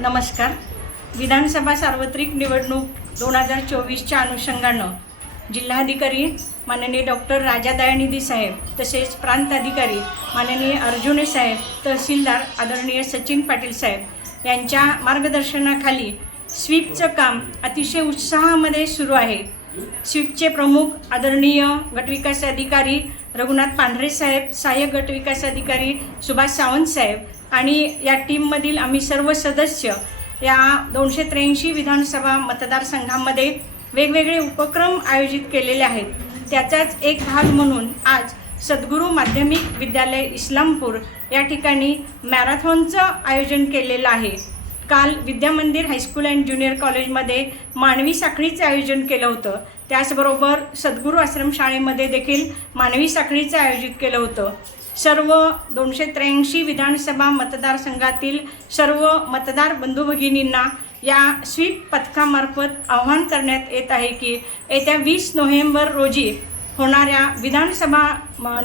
नमस्कार. विधानसभा सार्वत्रिक निवडणूक 2024च्या अनुषंगानं जिल्हाधिकारी माननीय डॉक्टर राजा दयानिधी साहेब, तसेच प्रांत अधिकारी माननीय अर्जुने साहेब, तहसीलदार आदरणीय सचिन पाटील साहेब यांच्या मार्गदर्शनाखाली स्वीपचं काम अतिशय उत्साहामध्ये सुरू आहे. स्वीपचे प्रमुख आदरणीय गटविकास अधिकारी रघुनाथ पांढरे साहेब, सहाय्यक गटविकास अधिकारी सुभाष सावंत साहेब आणि या टीममधील आम्ही सर्व सदस्य या 283 विधानसभा मतदारसंघामध्ये वेगवेगळे उपक्रम आयोजित केलेले आहेत. त्याचाच एक भाग म्हणून आज सद्गुरू माध्यमिक विद्यालय इस्लामपूर या ठिकाणी मॅरेथॉनचं आयोजन केलेलं आहे. काल विद्यामंदिर हायस्कूल अँड ज्युनियर कॉलेजमध्ये मानवी साखळीचं आयोजन केलं होतं. त्याचबरोबर सद्गुरू आश्रम शाळेमध्ये देखील मानवी साखळीचं आयोजित केलं होतं. सर्व 283 विधानसभा मतदारसंघातील सर्व मतदार बंधू भगिनींना या स्वीप पथकामार्फत आवाहन करण्यात येत आहे की येत्या 20 नोव्हेंबर रोजी होणाऱ्या विधानसभा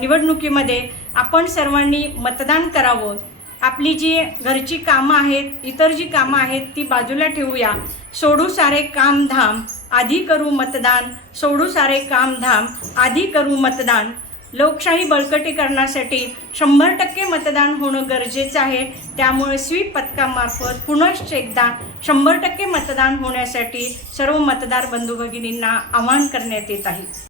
निवडणुकीमध्ये आपण सर्वांनी मतदान करावं. आपली जी घरची कामं आहेत, इतर जी कामं आहेत ती बाजूला ठेवूया. सोडू सारे कामधाम आधी करू मतदान, सोडू सारे कामधाम आधी करू मतदान. लोकशाही बळकटीकरणासाठी 100% मतदान होणं गरजेचं आहे. त्यामुळे स्वीप पथकामार्फत पुनश्च एकदा 100% मतदान होण्यासाठी सर्व मतदार बंधू भगिनींना आवाहन करण्यात येत आहे.